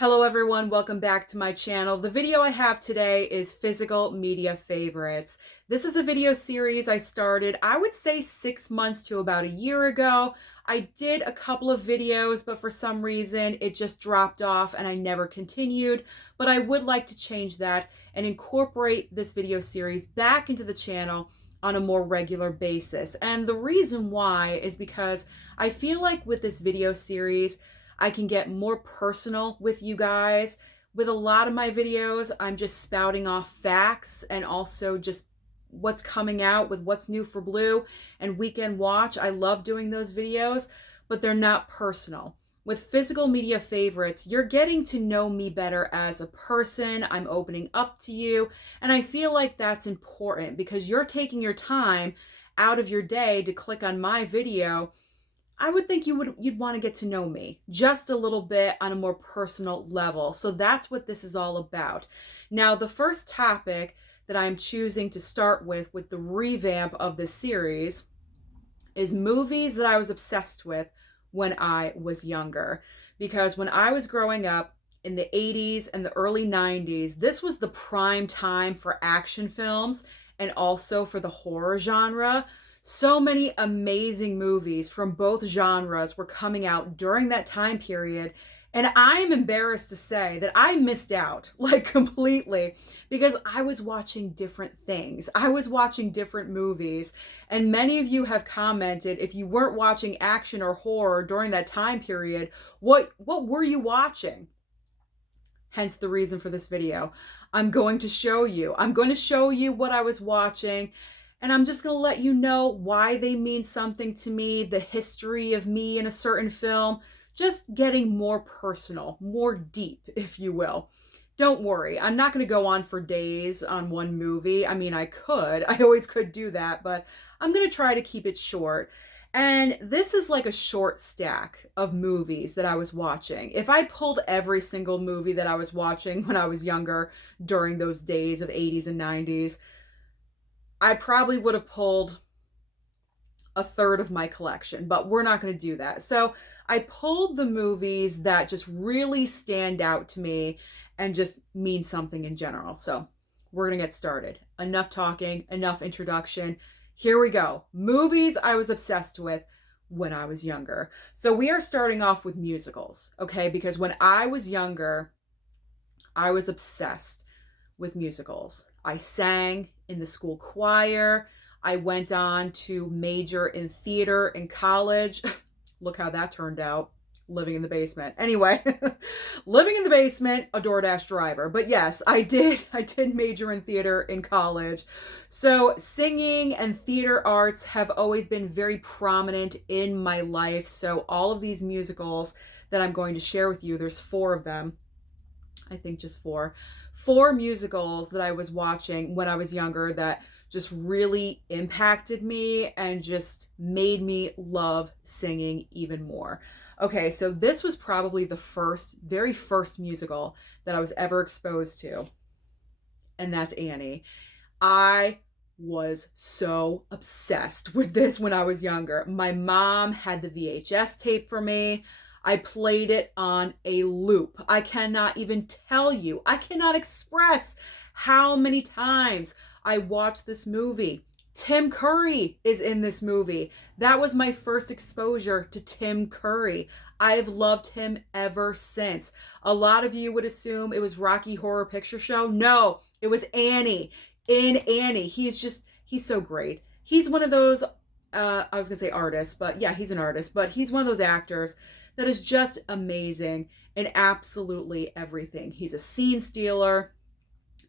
Hello everyone, welcome back to my channel. The video I have today is physical media favorites. This is a video series I started, I would say 6 months to about a year ago. I did a couple of videos, but for some reason it just dropped off and I never continued. But I would like to change that and incorporate this video series back into the channel on a more regular basis. And the reason why is because I feel like with this video series, I can get more personal with you guys. With a lot of my videos, I'm just spouting off facts and also just what's coming out with what's new for Blue and Weekend Watch. I love doing those videos, but they're not personal. With physical media favorites, you're getting to know me better as a person. I'm opening up to you, and I feel like that's important because you're taking your time out of your day to click on my video. I would think you'd want to get to know me just a little bit on a more personal level. So that's what this is all about. Now, the first topic that I'm choosing to start with the revamp of this series is movies that I was obsessed with when I was younger. Because when I was growing up in the 80s and the early 90s, this was the prime time for action films and also for the horror genre. So many amazing movies from both genres were coming out during that time period. And I'm embarrassed to say that I missed out, like, completely, because I was watching different things. I was watching different movies. And many of you have commented, if you weren't watching action or horror during that time period, what were you watching? Hence the reason for this video. I'm going to show you. I'm going to show you what I was watching. And I'm just going to let you know why they mean something to me, the history of me in a certain film, just getting more personal, more deep, if you will. Don't worry, I'm not going to go on for days on one movie. I mean, I always could do that, but I'm going to try to keep it short. And this is like a short stack of movies that I was watching. If I pulled every single movie that I was watching when I was younger during those days of 80s and 90s, I probably would have pulled a third of my collection, but we're not going to do that. So I pulled the movies that just really stand out to me and just mean something in general. So we're going to get started. Enough talking, enough introduction. Here we go. Movies I was obsessed with when I was younger. So we are starting off with musicals, okay? Because when I was younger, I was obsessed with musicals. I sang in the school choir. I went on to major in theater in college. Look how that turned out, living in the basement. Anyway, living in the basement, a DoorDash driver. But yes, I did major in theater in college. So singing and theater arts have always been very prominent in my life. So all of these musicals that I'm going to share with you, there's 4 of them. I think just 4 musicals that I was watching when I was younger that just really impacted me and just made me love singing even more. Okay, so this was probably the very first musical that I was ever exposed to, and that's Annie. I was so obsessed with this when I was younger. My mom had the VHS tape for me. I played it on a loop. I cannot even tell you, I cannot express how many times I watched this movie. Tim Curry is in this movie. That was my first exposure to Tim Curry. I've loved him ever since. A lot of you would assume it was Rocky Horror Picture Show. No, it was Annie. In Annie, he's so great. He's one of those, I was gonna say artists, but yeah, he's an artist, but he's one of those actors that is just amazing in absolutely everything. He's a scene stealer,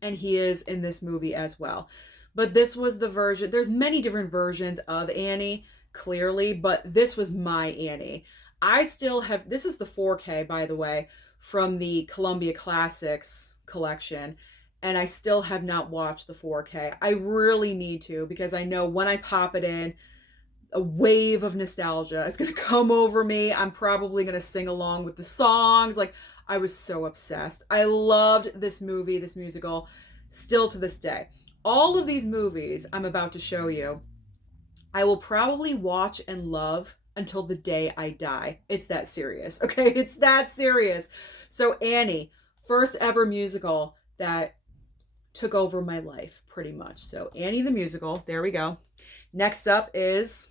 and he is in this movie as well. But this was the version, there's many different versions of Annie, clearly, but this was my Annie. I still have, this is the 4K, by the way, from the Columbia Classics collection, and I still have not watched the 4K. I really need to, because I know when I pop it in, a wave of nostalgia is going to come over me. I'm probably going to sing along with the songs. Like, I was so obsessed. I loved this movie, this musical, still to this day. All of these movies I'm about to show you, I will probably watch and love until the day I die. It's that serious, okay? It's that serious. So Annie, first ever musical that took over my life pretty much. So Annie the musical, there we go. Next up is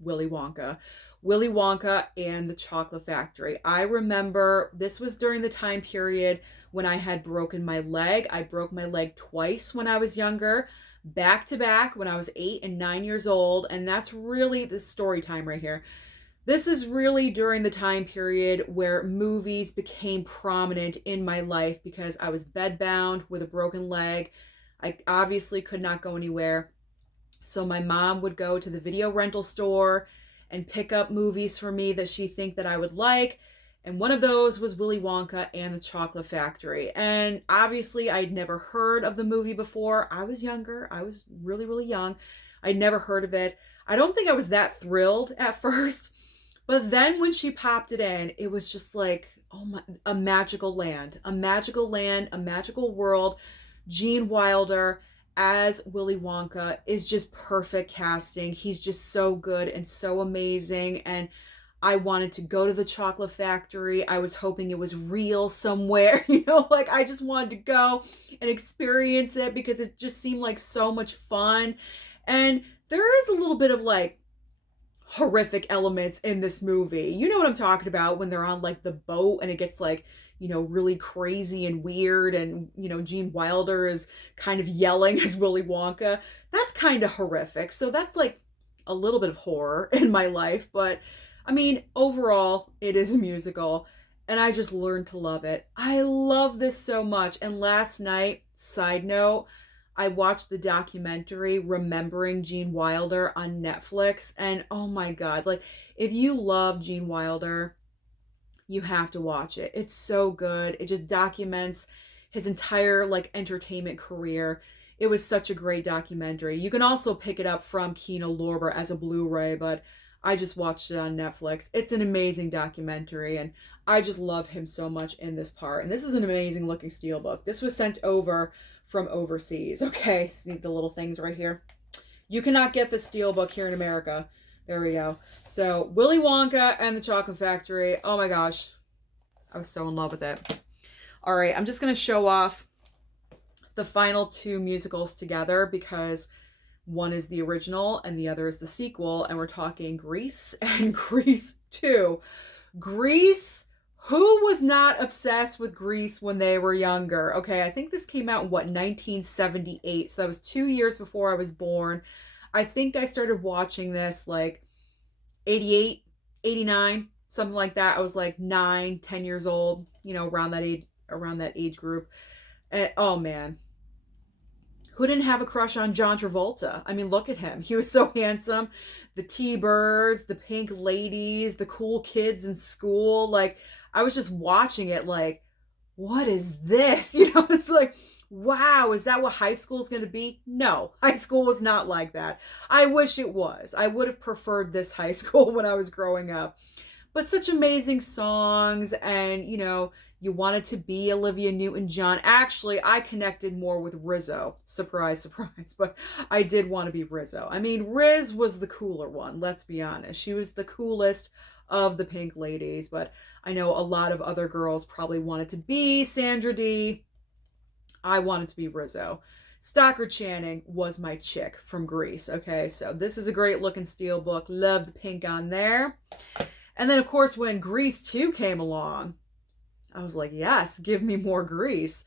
Willy Wonka. Willy Wonka and the Chocolate Factory. I remember this was during the time period when I had broken my leg. I broke my leg twice when I was younger, back to back when I was 8 and 9 years old. And that's really the story time right here. This is really during the time period where movies became prominent in my life because I was bedbound with a broken leg. I obviously could not go anywhere. So my mom would go to the video rental store and pick up movies for me that she think that I would like. And one of those was Willy Wonka and the Chocolate Factory. And obviously I'd never heard of the movie before. I was younger. I was really, really young. I'd never heard of it. I don't think I was that thrilled at first. But then when she popped it in, it was just like, oh my, a magical land, a magical land, a magical world. Gene Wilder as Willy Wonka is just perfect casting. He's just so good and so amazing. And I wanted to go to the Chocolate Factory. I was hoping it was real somewhere, like I just wanted to go and experience it because it just seemed like so much fun. And there is a little bit of like horrific elements in this movie. You know what I'm talking about when they're on like the boat and it gets like, really crazy and weird, and Gene Wilder is kind of yelling as Willy Wonka. That's kind of horrific. So that's like a little bit of horror in my life, but I mean, overall, it is a musical and I just learned to love it. I love this so much. And last night, side note, I watched the documentary Remembering Gene Wilder on Netflix, and oh my God, like if you love Gene Wilder, you have to watch it. It's so good. It just documents his entire like entertainment career. It was such a great documentary. You can also pick it up from Kino Lorber as a Blu-ray, but I just watched it on Netflix. It's an amazing documentary, and I just love him so much in this part. And this is an amazing looking steelbook. This was sent over from overseas. Okay, see the little things right here. You cannot get the steelbook here in America. There we go. So Willy Wonka and the Chocolate Factory. Oh my gosh. I was so in love with it. All right, I'm just going to show off the final two musicals together because one is the original and the other is the sequel. And we're talking Grease and Grease 2. Grease, who was not obsessed with Grease when they were younger? Okay, I think this came out in 1978. So that was 2 years before I was born. I think I started watching this like 88, 89, something like that. I was like 9, 10 years old, around that age group. And oh man, who didn't have a crush on John Travolta? I mean, look at him. He was so handsome. The T-Birds, the Pink Ladies, the cool kids in school. Like, I was just watching it like, what is this? It's like, wow, is that what high school is going to be? No, high school was not like that. I wish it was. I would have preferred this high school when I was growing up. But such amazing songs, and, you wanted to be Olivia Newton-John. Actually, I connected more with Rizzo. Surprise, surprise. But I did want to be Rizzo. I mean, Riz was the cooler one, let's be honest. She was the coolest of the Pink Ladies. But I know a lot of other girls probably wanted to be Sandra Dee. I wanted to be Rizzo. Stockard Channing was my chick from Grease. Okay, so this is a great looking steelbook. Love the pink on there. And then, of course, when Grease 2 came along, I was like, yes, give me more Grease.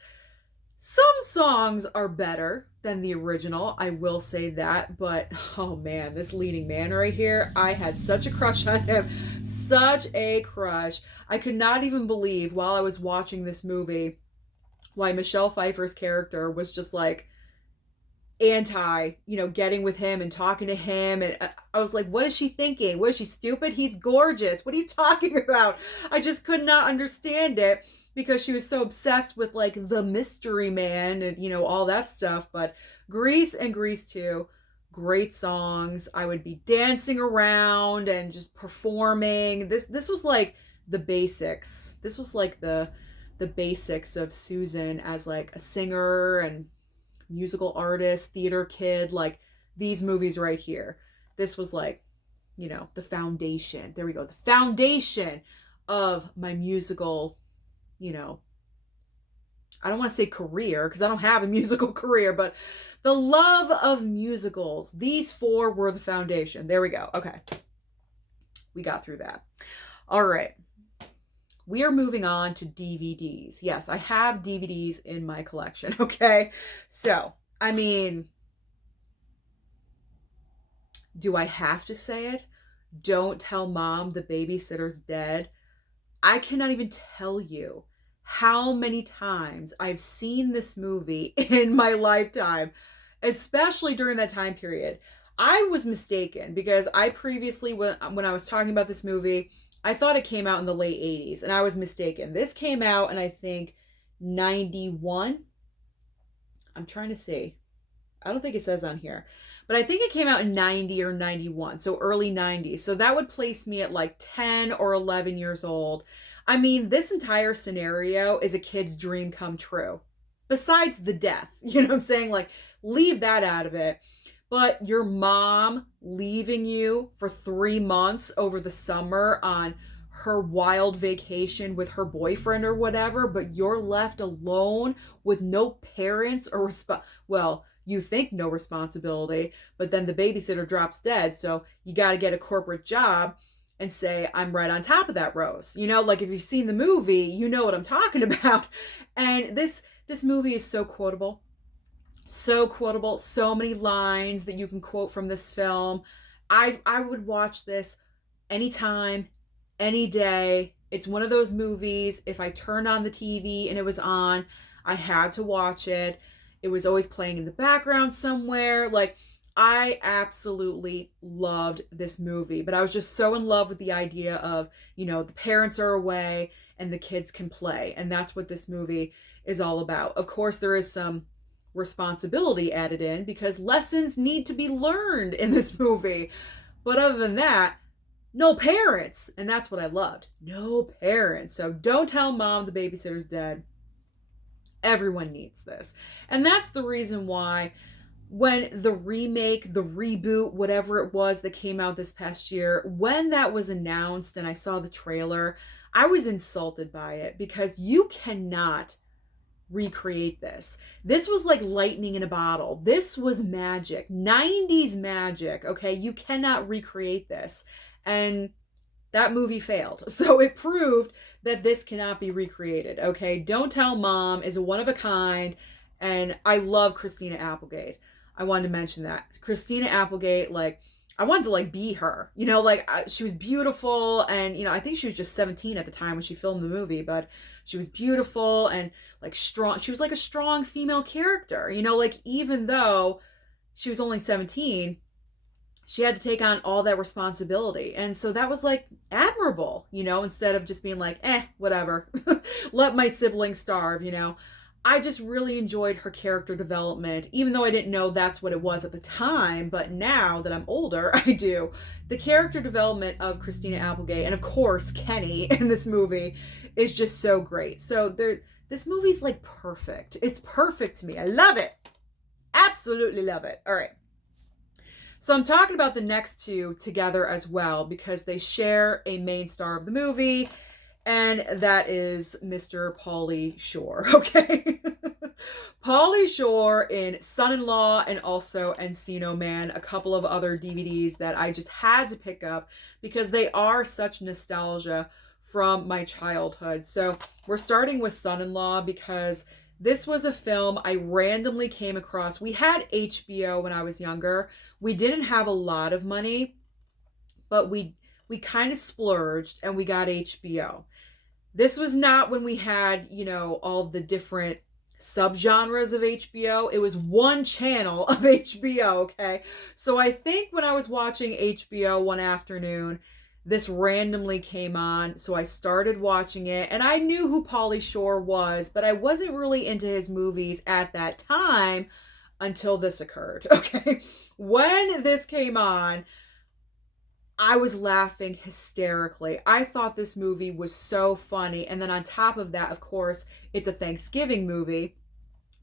Some songs are better than the original, I will say that, but oh man, this leading man right here, I had such a crush on him. Such a crush. I could not even believe while I was watching this movie why Michelle Pfeiffer's character was just like anti, getting with him and talking to him. And I was like, what is she thinking? What is she, stupid? He's gorgeous. What are you talking about? I just could not understand it because she was so obsessed with like the mystery man and, all that stuff. But Grease and Grease 2, great songs. I would be dancing around and just performing. This was like the basics. This was like the basics of Susan as like a singer and musical artist, theater kid, like these movies right here. This was like, the foundation. There we go. The foundation of my musical you know, I don't want to say career because I don't have a musical career, but the love of musicals. These four were the foundation. There we go. Okay. We got through that. All right. We are moving on to DVDs. Yes, I have DVDs in my collection. Okay. So, I mean, do I have to say it? Don't tell mom the babysitter's dead. I cannot even tell you how many times I've seen this movie in my lifetime, especially during that time period. I was mistaken because I previously, when I was talking about this movie, I thought it came out in the late 80s, and I was mistaken. This came out in, I think, 91. I'm trying to see. I don't think it says on here. But I think it came out in 90 or 91, so early 90s. So that would place me at like 10 or 11 years old. I mean, this entire scenario is a kid's dream come true. Besides the death, you know what I'm saying? Like, leave that out of it. But your mom leaving you for 3 months over the summer on her wild vacation with her boyfriend or whatever, but you're left alone with no parents or well, you think no responsibility, but then the babysitter drops dead, so you got to get a corporate job and say, I'm right on top of that, Rose. You know, like if you've seen the movie, you know what I'm talking about. And this movie is so quotable. So quotable, so many lines that you can quote from this film. I would watch this anytime, any day. It's one of those movies, if I turned on the TV and it was on, I had to watch it. It was always playing in the background somewhere. Like, I absolutely loved this movie, but I was just so in love with the idea of, you know, the parents are away and the kids can play. And that's what this movie is all about. Of course, there is some responsibility added in because lessons need to be learned in this movie. But other than that, no parents. And that's what I loved. No parents. So don't tell mom the babysitter's dead. Everyone needs this. And that's the reason why when the remake, the reboot, whatever it was that came out this past year, when that was announced and I saw the trailer, I was insulted by it because you cannot recreate this. This was like lightning in a bottle. This was magic. 90s magic, okay? You cannot recreate this. And that movie failed. So it proved that this cannot be recreated, okay? Don't Tell Mom is a one of a kind, and I love Christina Applegate. I wanted to mention that. Christina Applegate, like, I wanted to, like, be her. You know, like, she was beautiful, and, you know, I think she was just 17 at the time when she filmed the movie, but she was beautiful and, like, strong. She was, like, a strong female character. You know, like, even though she was only 17, she had to take on all that responsibility. And so that was, like, admirable, you know, instead of just being like, whatever, let my siblings starve, you know. I just really enjoyed her character development, even though I didn't know that's what it was at the time, but now that I'm older, I do. The character development of Christina Applegate, and of course, Kenny in this movie, is just so great. So this movie's, like, perfect. It's perfect to me. I love it. Absolutely love it. All right. So I'm talking about the next two together as well because they share a main star of the movie, and that is Mr. Pauly Shore, okay? Pauly Shore in Son-in-Law and also Encino Man, a couple of other DVDs that I just had to pick up because they are such nostalgia from my childhood. So we're starting with Son-in-Law because this was a film I randomly came across. We had HBO when I was younger. We didn't have a lot of money, but we kind of splurged and we got HBO. This was not when we had, you know, all the different subgenres of HBO. It was one channel of HBO, okay? So I think when I was watching HBO one afternoon, this randomly came on, so I started watching it, and I knew who Pauly Shore was, but I wasn't really into his movies at that time until this occurred, okay? When this came on, I was laughing hysterically. I thought this movie was so funny, and then on top of that, of course, it's a Thanksgiving movie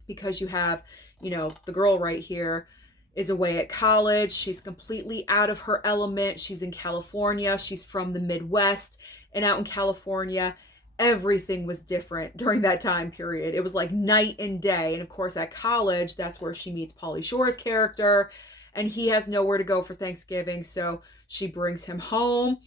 because you have, you know, the girl right here is away at college. She's completely out of her element. She's in California. She's from the Midwest, and out in California, everything was different during that time period. It was like night and day. And of course, at college, that's where she meets Pauly Shore's character, and he has nowhere to go for Thanksgiving. So she brings him home,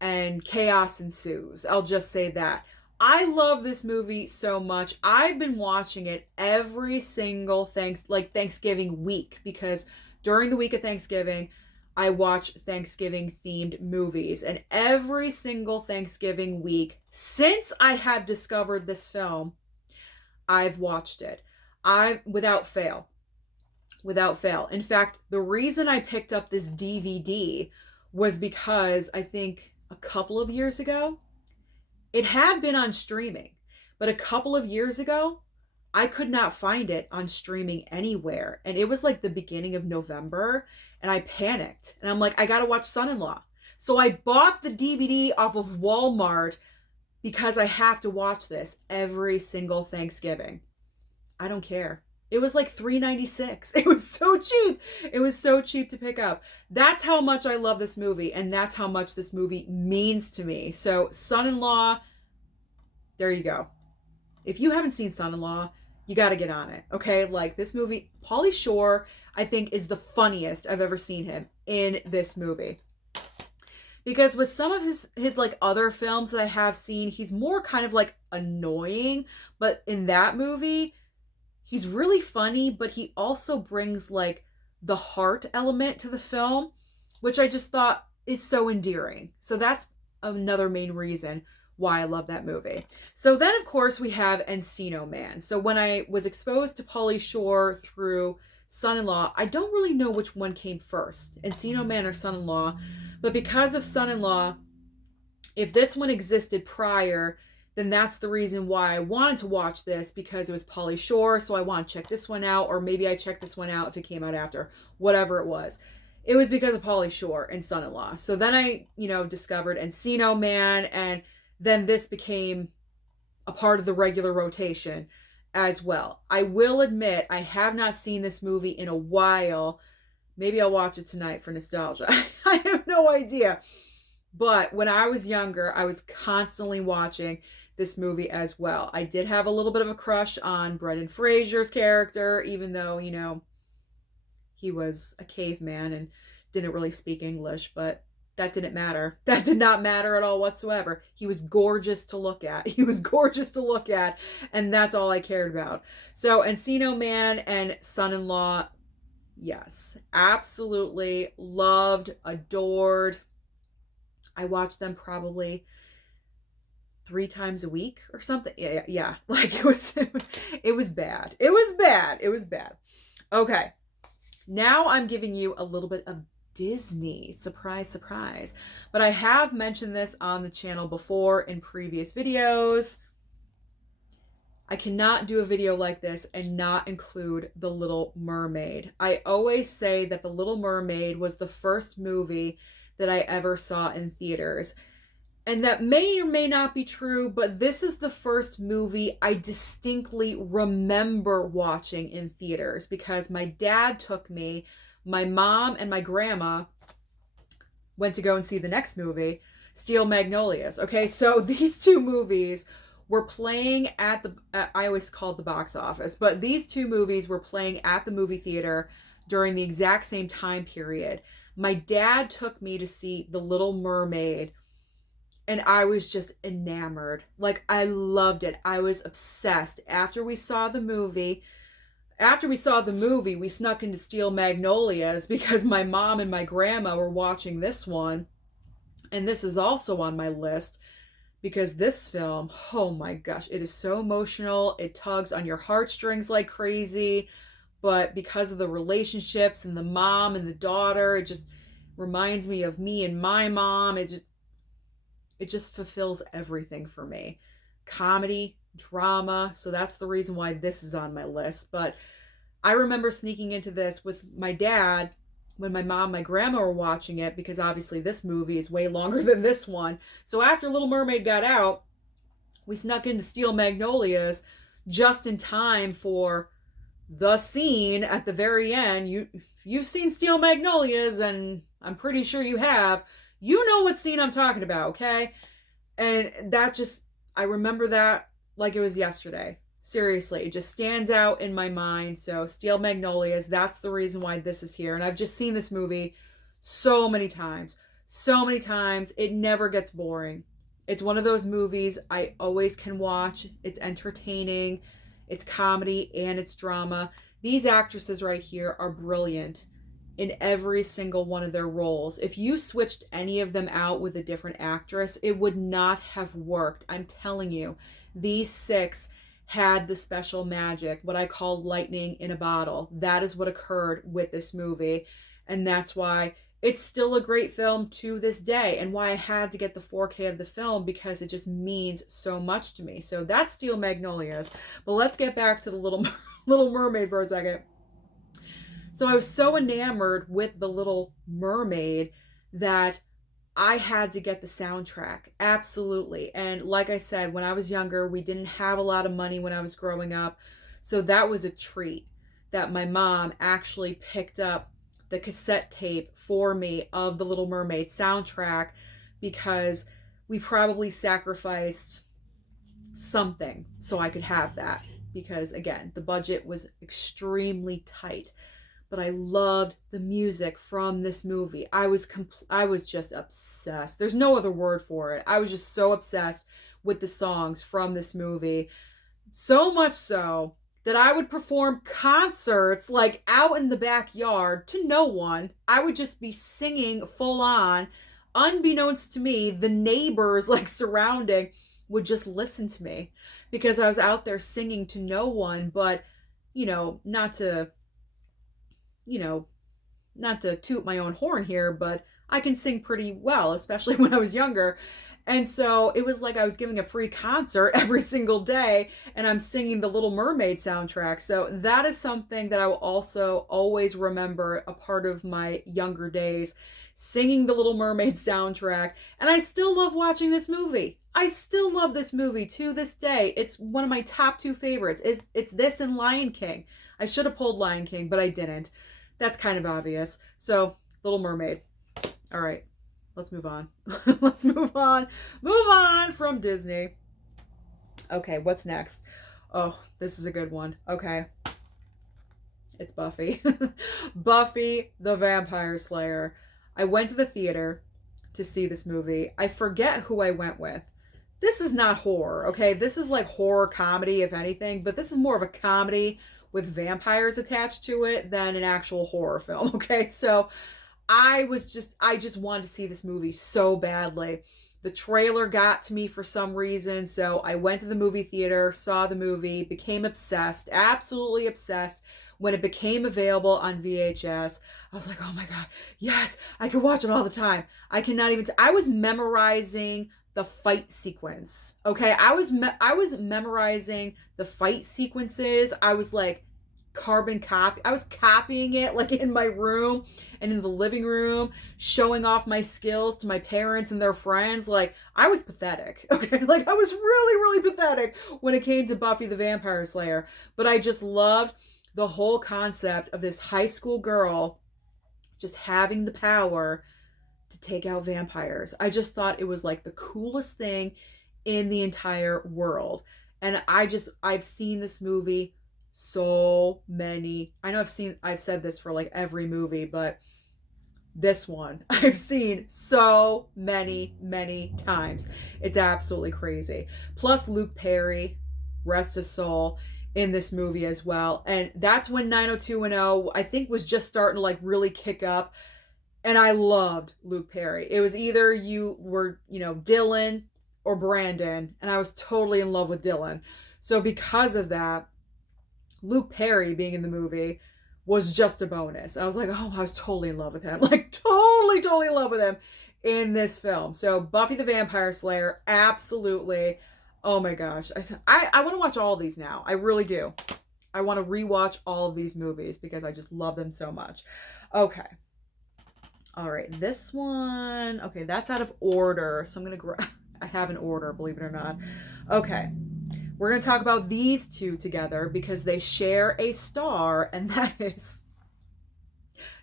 and chaos ensues. I'll just say that. I love this movie so much. I've been watching it every single Thanksgiving week, because during the week of Thanksgiving, I watch Thanksgiving themed movies. And every single Thanksgiving week since I have discovered this film, I've watched it. Without fail. Without fail. In fact, the reason I picked up this DVD was because I think a couple of years ago, it had been on streaming, but a couple of years ago, I could not find it on streaming anywhere. And it was like the beginning of November, and I panicked. And I'm like, I gotta watch Son-in-Law. So I bought the DVD off of Walmart because I have to watch this every single Thanksgiving. I don't care. It was like $3.96. It was so cheap. It was so cheap to pick up. That's how much I love this movie, and that's how much this movie means to me. So Son-in-Law, there you go. If you haven't seen Son-in-Law, you got to get on it, okay? Like, this movie, Pauly Shore, I think, is the funniest I've ever seen him in this movie. Because with some of his like other films that I have seen, he's more kind of like annoying. But in that movie, he's really funny, but he also brings like the heart element to the film, which I just thought is so endearing. So that's another main reason why I love that movie. So then, of course, we have Encino Man. So when I was exposed to Pauly Shore through Son-in-Law, I don't really know which one came first, Encino Man or Son-in-Law. But because of Son-in-Law, if this one existed prior, then that's the reason why I wanted to watch this, because it was Pauly Shore, so I want to check this one out, or maybe I checked this one out if it came out after, whatever it was. It was because of Pauly Shore and Son-in-Law. So then I, discovered Encino Man, and then this became a part of the regular rotation as well. I will admit, I have not seen this movie in a while. Maybe I'll watch it tonight for nostalgia. I have no idea. But when I was younger, I was constantly watching this movie as well. I did have a little bit of a crush on Brendan Fraser's character, even though, he was a caveman and didn't really speak English, but that didn't matter. That did not matter at all whatsoever. He was gorgeous to look at. He was gorgeous to look at, and that's all I cared about. So Encino Man and Son-in-Law, yes, absolutely loved, adored. I watched them probably 3 times a week or something. Yeah. Like it was bad. It was bad. It was bad. Okay. Now I'm giving you a little bit of Disney. Surprise, surprise. But I have mentioned this on the channel before in previous videos. I cannot do a video like this and not include The Little Mermaid. I always say that The Little Mermaid was the first movie that I ever saw in theaters. And that may or may not be true, but this is the first movie I distinctly remember watching in theaters, because my dad took me, my mom and my grandma went to go and see the next movie, Steel Magnolias. Okay, so these two movies were playing at the, I always call it the box office, but these two movies were playing at the movie theater during the exact same time period. My dad took me to see The Little Mermaid, and I was just enamored. Like, I loved it. I was obsessed. After we saw the movie, we snuck into Steel Magnolias because my mom and my grandma were watching this one. And this is also on my list because this film, oh my gosh, it is so emotional. It tugs on your heartstrings like crazy. But because of the relationships and the mom and the daughter, it just reminds me of me and my mom. It just fulfills everything for me. Comedy, drama. So that's the reason why this is on my list. But I remember sneaking into this with my dad when my mom and my grandma were watching it, because obviously this movie is way longer than this one. So after Little Mermaid got out, we snuck into Steel Magnolias just in time for the scene at the very end. You've seen Steel Magnolias, and I'm pretty sure you have. You know what scene I'm talking about, okay? And that just, I remember that like it was yesterday. Seriously, it just stands out in my mind. So, Steel Magnolias, that's the reason why this is here. And I've just seen this movie so many times. So many times. It never gets boring. It's one of those movies I always can watch. It's entertaining, it's comedy, and it's drama. These actresses right here are brilliant in every single one of their roles. If you switched any of them out with a different actress, it would not have worked. I'm telling you, these six had the special magic, what I call lightning in a bottle. That is what occurred with this movie. And that's why it's still a great film to this day, and why I had to get the 4K of the film, because it just means so much to me. So that's Steel Magnolias. But let's get back to the Little Mermaid for a second. So I was so enamored with The Little Mermaid that I had to get the soundtrack. Absolutely. And like I said, when I was younger, we didn't have a lot of money when I was growing up. So that was a treat that my mom actually picked up the cassette tape for me of the Little Mermaid soundtrack, because we probably sacrificed something so I could have that, because again, the budget was extremely tight. But I loved the music from this movie. I was just obsessed. There's no other word for it. I was just so obsessed with the songs from this movie. So much so that I would perform concerts like out in the backyard to no one. I would just be singing full on. Unbeknownst to me, the neighbors like surrounding would just listen to me because I was out there singing to no one. But, not to toot my own horn here, but I can sing pretty well, especially when I was younger. And so it was like I was giving a free concert every single day, and I'm singing the Little Mermaid soundtrack. So that is something that I will also always remember, a part of my younger days, singing the Little Mermaid soundtrack. And I still love watching this movie. I still love this movie to this day. It's one of my top two favorites. It's this and Lion King. I should have pulled Lion King, but I didn't. That's kind of obvious. So, Little Mermaid. All right, let's move on. Let's move on. Move on from Disney. Okay, what's next? Oh, this is a good one. Okay. It's Buffy. Buffy the Vampire Slayer. I went to the theater to see this movie. I forget who I went with. This is not horror, okay? This is like horror comedy, if anything, but this is more of a comedy with vampires attached to it than an actual horror film, okay? So I just wanted to see this movie so badly. The trailer got to me for some reason, so I went to the movie theater, saw the movie, became obsessed, absolutely obsessed. When it became available on VHS, I was like, oh my God, yes, I could watch it all the time. I cannot even, I was memorizing the fight sequence. Okay, I was memorizing the fight sequences. I was like I was copying it like in my room and in the living room, showing off my skills to my parents and their friends. Like, I was pathetic. Okay, like I was really, really pathetic when it came to Buffy the Vampire Slayer. But I just loved the whole concept of this high school girl just having the power to take out vampires. I just thought it was like the coolest thing in the entire world. And I've seen this movie so many. I know I've said this for like every movie, but this one I've seen so many, many times. It's absolutely crazy. Plus Luke Perry, rest his soul, in this movie as well. And that's when 90210, I think, was just starting to like really kick up. And I loved Luke Perry. It was either you were, Dylan or Brandon. And I was totally in love with Dylan. So because of that, Luke Perry being in the movie was just a bonus. I was like, oh, I was totally in love with him. Like, totally, totally in love with him in this film. So Buffy the Vampire Slayer, absolutely. Oh my gosh. I want to watch all of these now. I really do. I want to rewatch all of these movies because I just love them so much. Okay. All right. This one. Okay. That's out of order. So I'm going to I have an order, believe it or not. Okay. We're going to talk about these two together because they share a star, and that is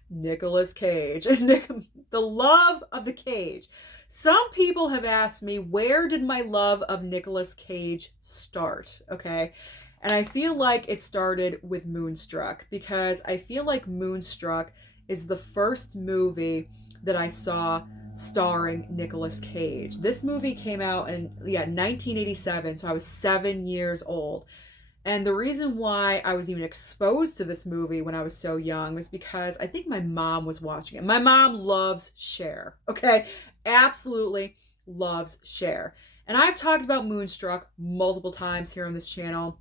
Nicolas Cage. The love of the Cage. Some people have asked me, where did my love of Nicolas Cage start? Okay. And I feel like it started with Moonstruck, because I feel like Moonstruck is the first movie that I saw starring Nicolas Cage. This movie came out in 1987, so I was 7 years old. And the reason why I was even exposed to this movie when I was so young was because I think my mom was watching it. My mom loves Cher, okay? Absolutely loves Cher. And I've talked about Moonstruck multiple times here on this channel.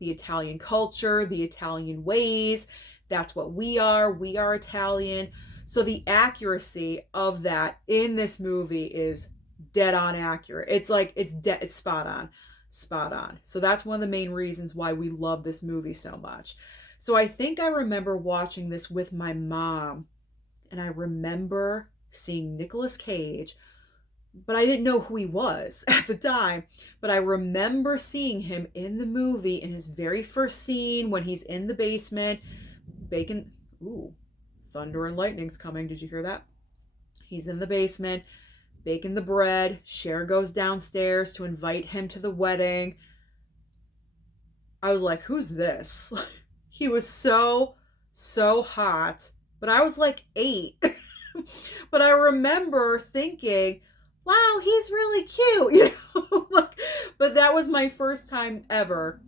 The Italian culture, the Italian ways, that's what we are. We are Italian. So the accuracy of that in this movie is dead on accurate. It's like, it's spot on. Spot on. So that's one of the main reasons why we love this movie so much. So I think I remember watching this with my mom, and I remember seeing Nicolas Cage, but I didn't know who he was at the time. But I remember seeing him in the movie in his very first scene when he's in the basement baking. Ooh, thunder and lightning's coming. Did you hear that? He's in the basement baking the bread. Cher goes downstairs to invite him to the wedding. I was like, who's this? He was so hot. But I was like 8. But I remember thinking, wow, he's really cute. You know? But that was my first time ever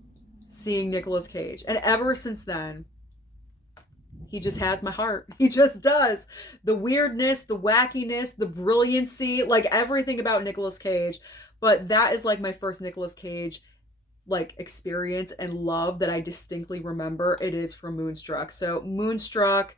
seeing Nicolas Cage. And ever since then, he just has my heart. He just does. The weirdness, the wackiness, the brilliancy, like everything about Nicolas Cage. But that is like my first Nicolas Cage like experience and love that I distinctly remember. It is from Moonstruck. So Moonstruck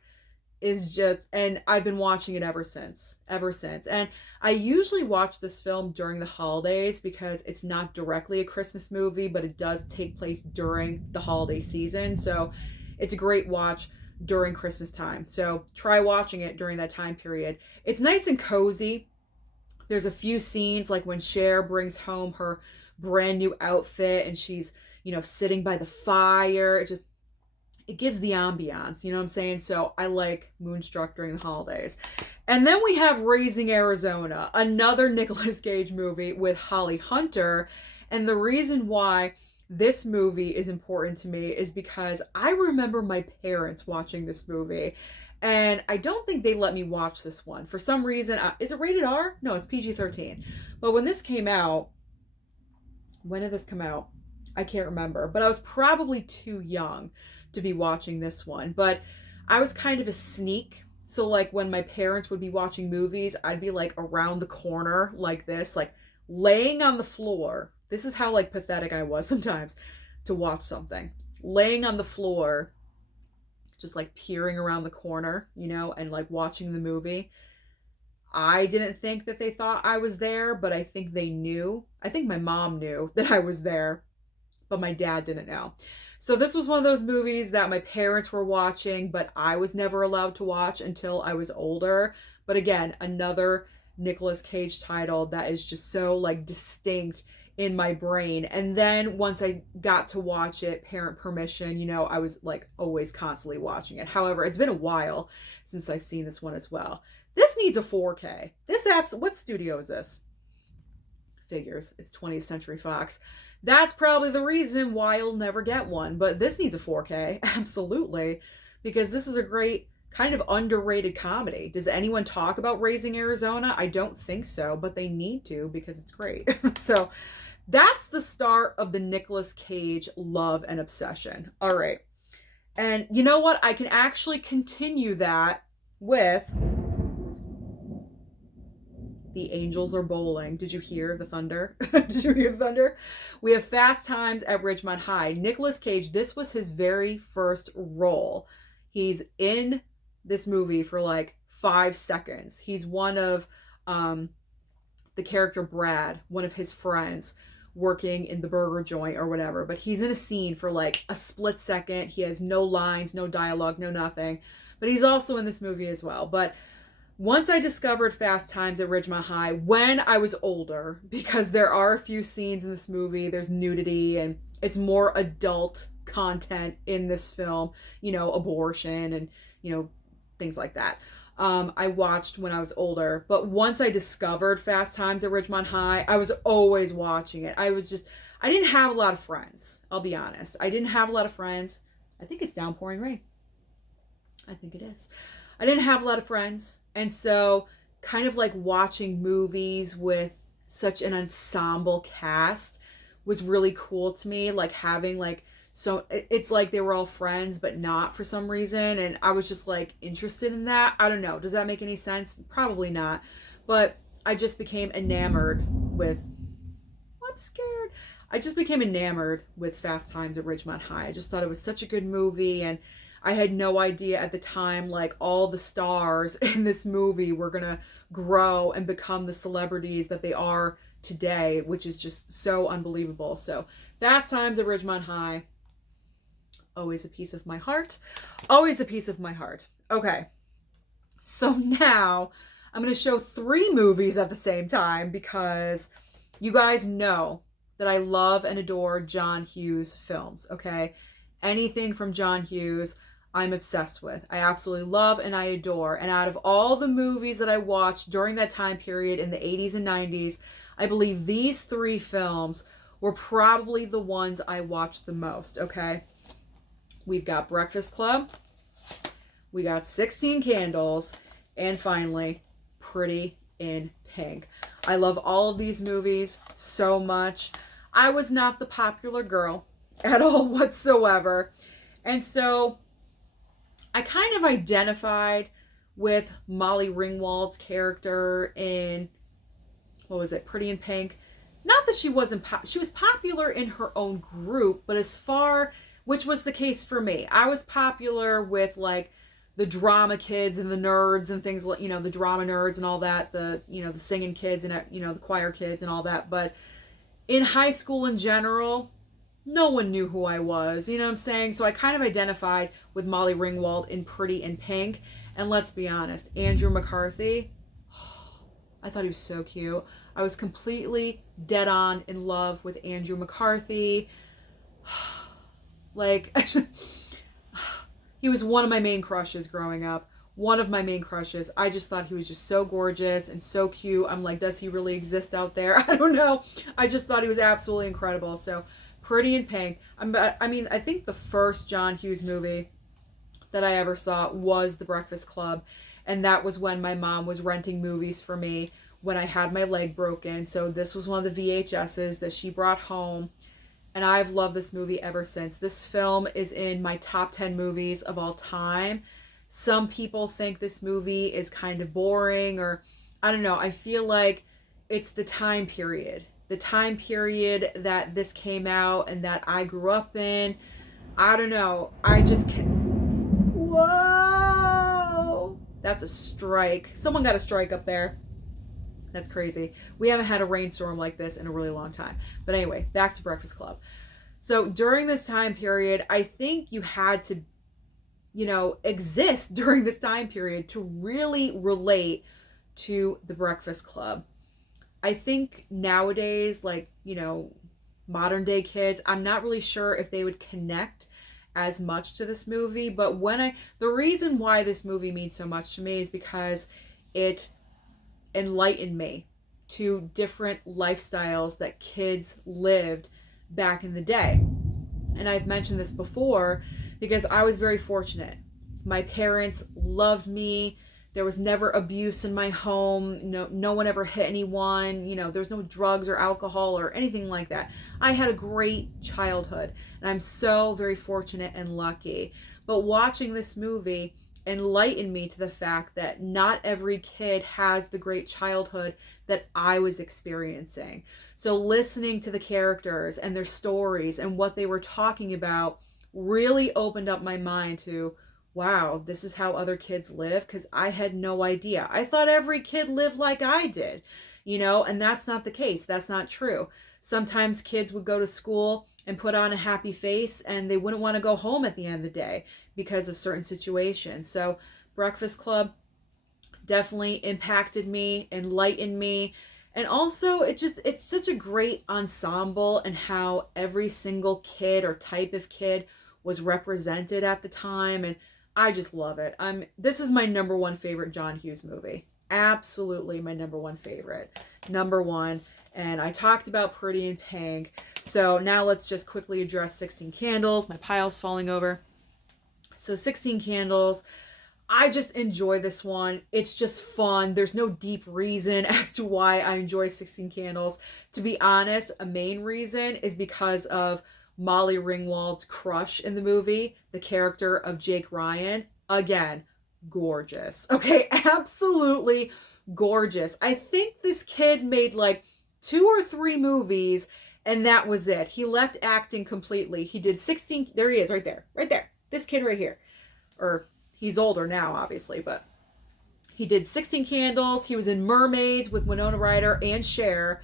is just, and I've been watching it ever since. And I usually watch this film during the holidays because it's not directly a Christmas movie, but it does take place during the holiday season. So it's a great watch during Christmas time. So try watching it during that time period. It's nice and cozy. There's a few scenes like when Cher brings home her brand new outfit and she's, sitting by the fire. It gives the ambiance, you know what I'm saying? So I like Moonstruck during the holidays. And then we have Raising Arizona, another Nicolas Cage movie with Holly Hunter. And the reason why this movie is important to me is because I remember my parents watching this movie, and I don't think they let me watch this one. For some reason, is it rated R? No, it's PG-13. But when this came out, when did this come out? I can't remember, but I was probably too young to be watching this one. But I was kind of a sneak. So like when my parents would be watching movies, I'd be like around the corner like this, like laying on the floor. This is how like pathetic I was sometimes to watch something. Laying on the floor, just like peering around the corner, and like watching the movie. I didn't think that they thought I was there, but I think they knew. I think my mom knew that I was there, but my dad didn't know. So this was one of those movies that my parents were watching, but I was never allowed to watch until I was older. But again, another Nicolas Cage title that is just so like distinct in my brain. And then once I got to watch it, parent permission, I was like always constantly watching it. However, it's been a while since I've seen this one as well. This needs a 4K. What studio is this? Figures. It's 20th Century Fox. That's probably the reason why you'll never get one. But this needs a 4K. Absolutely. Because this is a great kind of underrated comedy. Does anyone talk about Raising Arizona? I don't think so, but they need to because it's great. So that's the start of the Nicolas Cage love and obsession. All right. And you know what? I can actually continue that with The Angels Are Bowling. Did you hear the thunder? Did you hear the thunder? We have Fast Times at Ridgemont High. Nicolas Cage, this was his very first role. He's in this movie for like 5 seconds. He's one of the character Brad, one of his friends working in the burger joint or whatever. But he's in a scene for like a split second. He has no lines, no dialogue, no nothing. But he's also in this movie as well. But once I discovered Fast Times at Ridgemont High, when I was older, because there are a few scenes in this movie, there's nudity and it's more adult content in this film, abortion and, things like that. I watched when I was older. But once I discovered Fast Times at Ridgemont High, I was always watching it. I didn't have a lot of friends. I'll be honest. I didn't have a lot of friends. I think it's downpouring rain. I think it is. I didn't have a lot of friends. And so kind of like watching movies with such an ensemble cast was really cool to me. Like having like, so it's like they were all friends, but not for some reason. And I was just like interested in that. I don't know. Does that make any sense? Probably not. But I just became enamored with, I'm scared. I just became enamored with Fast Times at Ridgemont High. I just thought it was such a good movie, and I had no idea at the time, like, all the stars in this movie were gonna grow and become the celebrities that they are today, which is just so unbelievable. So Fast Times at Ridgemont High, always a piece of my heart. Always a piece of my heart. Okay, so now I'm gonna show 3 movies at the same time because you guys know that I love and adore John Hughes films, okay? Anything from John Hughes, I'm obsessed with. I absolutely love and I adore. And out of all the movies that I watched during that time period in the 80s and 90s, I believe these 3 films were probably the ones I watched the most, okay? We've got Breakfast Club, we got 16 Candles, and finally, Pretty in Pink. I love all of these movies so much. I was not the popular girl at all whatsoever. And so I kind of identified with Molly Ringwald's character in, what was it, Pretty in Pink. Not that she wasn't, she was popular in her own group, but as far, which was the case for me. I was popular with like the drama kids and the nerds and things like, you know, the drama nerds and all that, the, you know, the singing kids and, you know, the choir kids and all that. But in high school in general, no one knew who I was, you know what I'm saying? So I kind of identified with Molly Ringwald in Pretty in Pink. And let's be honest, Andrew McCarthy, I thought he was so cute. I was completely dead on in love with Andrew McCarthy. Like, he was one of my main crushes growing up. One of my main crushes. I just thought he was just so gorgeous and so cute. I'm like, does he really exist out there? I don't know. I just thought he was absolutely incredible. So, Pretty in Pink. I mean, I think the first John Hughes movie that I ever saw was The Breakfast Club. And that was when my mom was renting movies for me when I had my leg broken. So this was one of the VHSs that she brought home. And I've loved this movie ever since. This film is in my top 10 movies of all time. Some people think this movie is kind of boring, or I don't know. I feel like it's the time period that this came out and that I grew up in. I don't know. I just can't. Whoa! That's a strike. Someone got a strike up there. That's crazy. We haven't had a rainstorm like this in a really long time. But anyway, back to Breakfast Club. So during this time period, I think you had to, you know, exist during this time period to really relate to The Breakfast Club. I think nowadays, like, you know, modern day kids, I'm not really sure if they would connect as much to this movie. But the reason why this movie means so much to me is because it enlightened me to different lifestyles that kids lived back in the day. And I've mentioned this before because I was very fortunate. My parents loved me. There was never abuse in my home. No one ever hit anyone. You know, there was no drugs or alcohol or anything like that. I had a great childhood, and I'm so very fortunate and lucky. But watching this movie enlightened me to the fact that not every kid has the great childhood that I was experiencing. So listening to the characters and their stories and what they were talking about really opened up my mind to, wow, this is how other kids live, because I had no idea. I thought every kid lived like I did, you know, and that's not the case. That's not true. Sometimes kids would go to school and put on a happy face and they wouldn't want to go home at the end of the day because of certain situations. So Breakfast Club definitely impacted me, enlightened me. And also it's such a great ensemble, and how every single kid or type of kid was represented at the time. And I just love it. This is my number one favorite John Hughes movie. Absolutely my number one favorite. Number one. And I talked about Pretty in Pink. So now let's just quickly address 16 Candles. My pile's falling over. So 16 Candles. I just enjoy this one. It's just fun. There's no deep reason as to why I enjoy 16 Candles. To be honest, a main reason is because of Molly Ringwald's crush in the movie, the character of Jake Ryan. Again, gorgeous. Okay, absolutely gorgeous. I think this kid made like 2 or 3 movies and that was it. He left acting completely. He did 16, there he is right there, right there. This kid right here. Or he's older now, obviously, but he did 16 Candles. He was in Mermaids with Winona Ryder and Cher.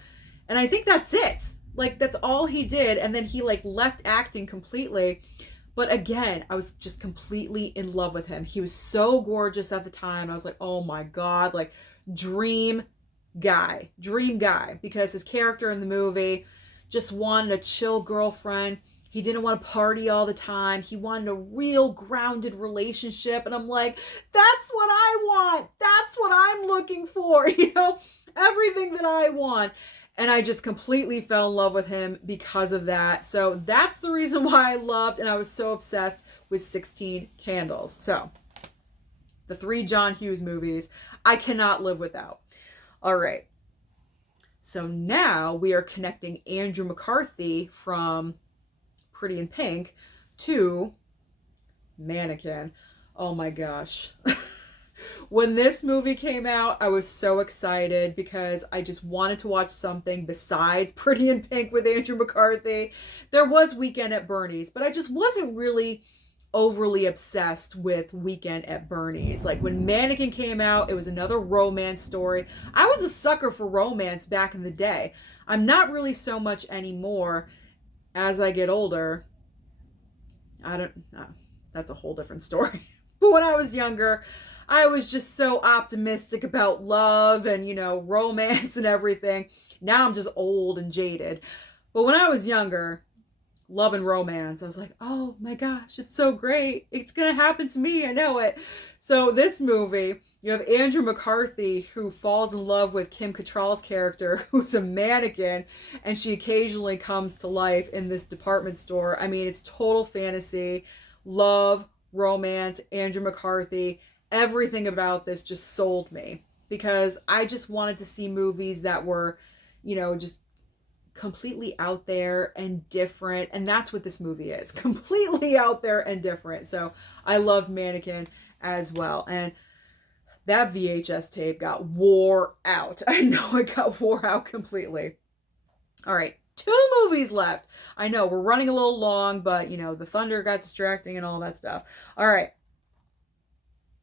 And I think that's it. Like, that's all he did. And then he, like, left acting completely. But again, I was just completely in love with him. He was so gorgeous at the time. I was like, oh my God, like, dream guy. Because his character in the movie just wanted a chill girlfriend. He didn't want to party all the time. He wanted a real grounded relationship. And I'm like, that's what I want. That's what I'm looking for. You know, everything that I want. And I just completely fell in love with him because of that. So that's the reason why I loved and I was so obsessed with 16 Candles. So the 3 John Hughes movies I cannot live without. All right. So now we are connecting Andrew McCarthy from Pretty in Pink to Mannequin. Oh my gosh. When this movie came out, I was so excited because I just wanted to watch something besides Pretty in Pink with Andrew McCarthy. There was Weekend at Bernie's, but I just wasn't really overly obsessed with Weekend at Bernie's. Like when Mannequin came out, it was another romance story. I was a sucker for romance back in the day. I'm not really so much anymore. As I get older, that's a whole different story. But when I was younger, I was just so optimistic about love and, you know, romance and everything. Now I'm just old and jaded. But when I was younger, love and romance, I was like, oh my gosh, it's so great. It's going to happen to me. I know it. So this movie, you have Andrew McCarthy who falls in love with Kim Cattrall's character, who's a mannequin, and she occasionally comes to life in this department store. I mean, it's total fantasy, love, romance, Andrew McCarthy. Everything about this just sold me because I just wanted to see movies that were, you know, just completely out there and different. And that's what this movie is. Completely out there and different. So I loved Mannequin as well. And that VHS tape got wore out. I know it got wore out completely. All right. 2 movies left. I know we're running a little long, but you know, the thunder got distracting and all that stuff. All right.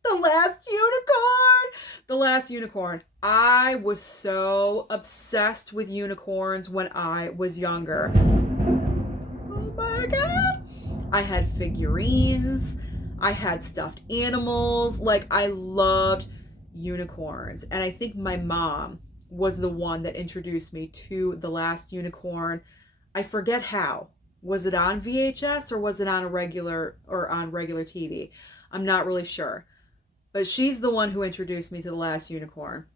The Last Unicorn. The Last Unicorn. I was so obsessed with unicorns when I was younger. Oh my God. I had figurines. I had stuffed animals. Like, I loved unicorns. And I think my mom was the one that introduced me to The Last Unicorn. I forget how. Was it on VHS or was it on regular TV? I'm not really sure. But she's the one who introduced me to The Last Unicorn.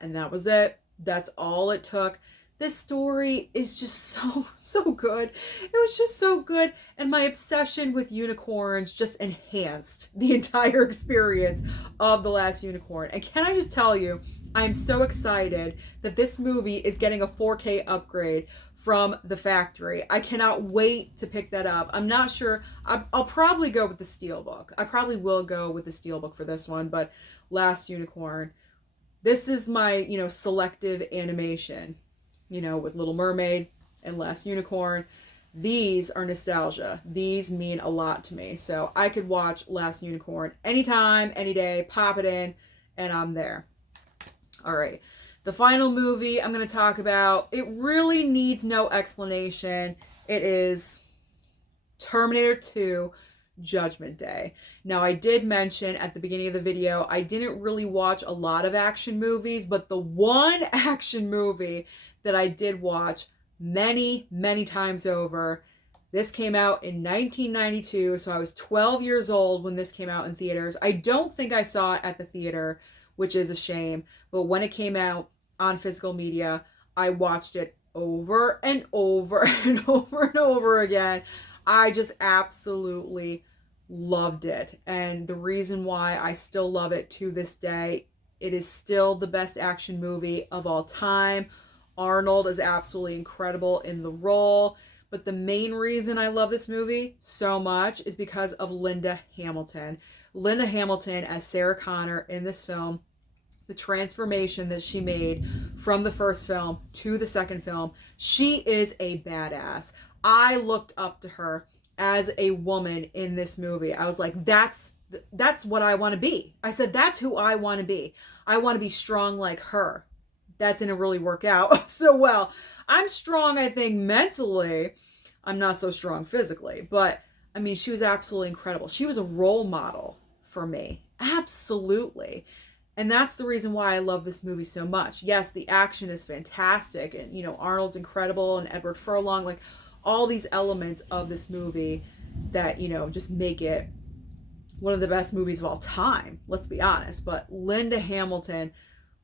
And that was it. That's all it took. This story is just so good. It was just so good. And my obsession with unicorns just enhanced the entire experience of The Last Unicorn. And can I just tell you, I'm so excited that this movie is getting a 4K upgrade from the factory. I cannot wait to pick that up. I'm not sure. I'll probably go with the Steelbook. I probably will go with the Steelbook for this one, but Last Unicorn. This is my, you know, selective animation, you know, with Little Mermaid and Last Unicorn. These are nostalgia. These mean a lot to me. So I could watch Last Unicorn anytime, any day, pop it in, and I'm there. All right. The final movie I'm going to talk about, it really needs no explanation. It is Terminator 2, Judgment Day. Now, I did mention at the beginning of the video, I didn't really watch a lot of action movies, but the one action movie that I did watch many, many times over This came out in 1992, so I was 12 years old when this came out in theaters. I don't think I saw it at the theater, which is a shame, but when it came out on physical media, I watched it over and over and over and over again. I just absolutely loved it. And the reason why I still love it to this day, it is still the best action movie of all time. Arnold is absolutely incredible in the role. But the main reason I love this movie so much is because of Linda Hamilton. Linda Hamilton as Sarah Connor in this film, the transformation that she made from the first film to the second film, she is a badass. I looked up to her as a woman in this movie. I was like, that's what I want to be. I said, that's who I want to be. I want to be strong like her. That didn't really work out so well. I'm strong, I think, mentally. I'm not so strong physically. But, I mean, she was absolutely incredible. She was a role model for me. Absolutely. And that's the reason why I love this movie so much. Yes, the action is fantastic. And, you know, Arnold's incredible and Edward Furlong. Like, all these elements of this movie that, you know, just make it one of the best movies of all time. Let's be honest. But Linda Hamilton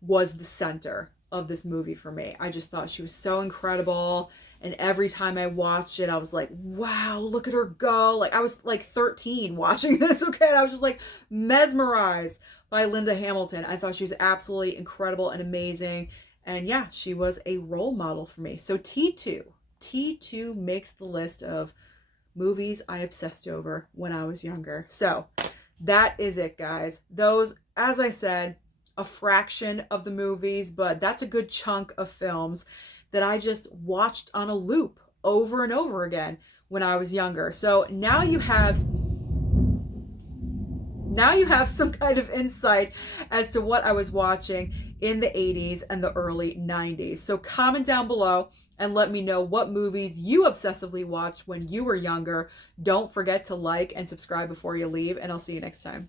was the center of this movie for me. I just thought she was so incredible, and every time I watched it I was like, wow, look at her go. Like, I was like 13 watching this, okay, and I was just like mesmerized by Linda Hamilton. I thought she was absolutely incredible and amazing, and yeah, she was a role model for me. So T2 makes the list of movies I obsessed over when I was younger. So that is it, guys. Those, as I said, a fraction of the movies, but that's a good chunk of films that I just watched on a loop over and over again when I was younger. So now you have some kind of insight as to what I was watching in the 80s and the early 90s. So comment down below and let me know what movies you obsessively watched when you were younger. Don't forget to like and subscribe before you leave, and I'll see you next time.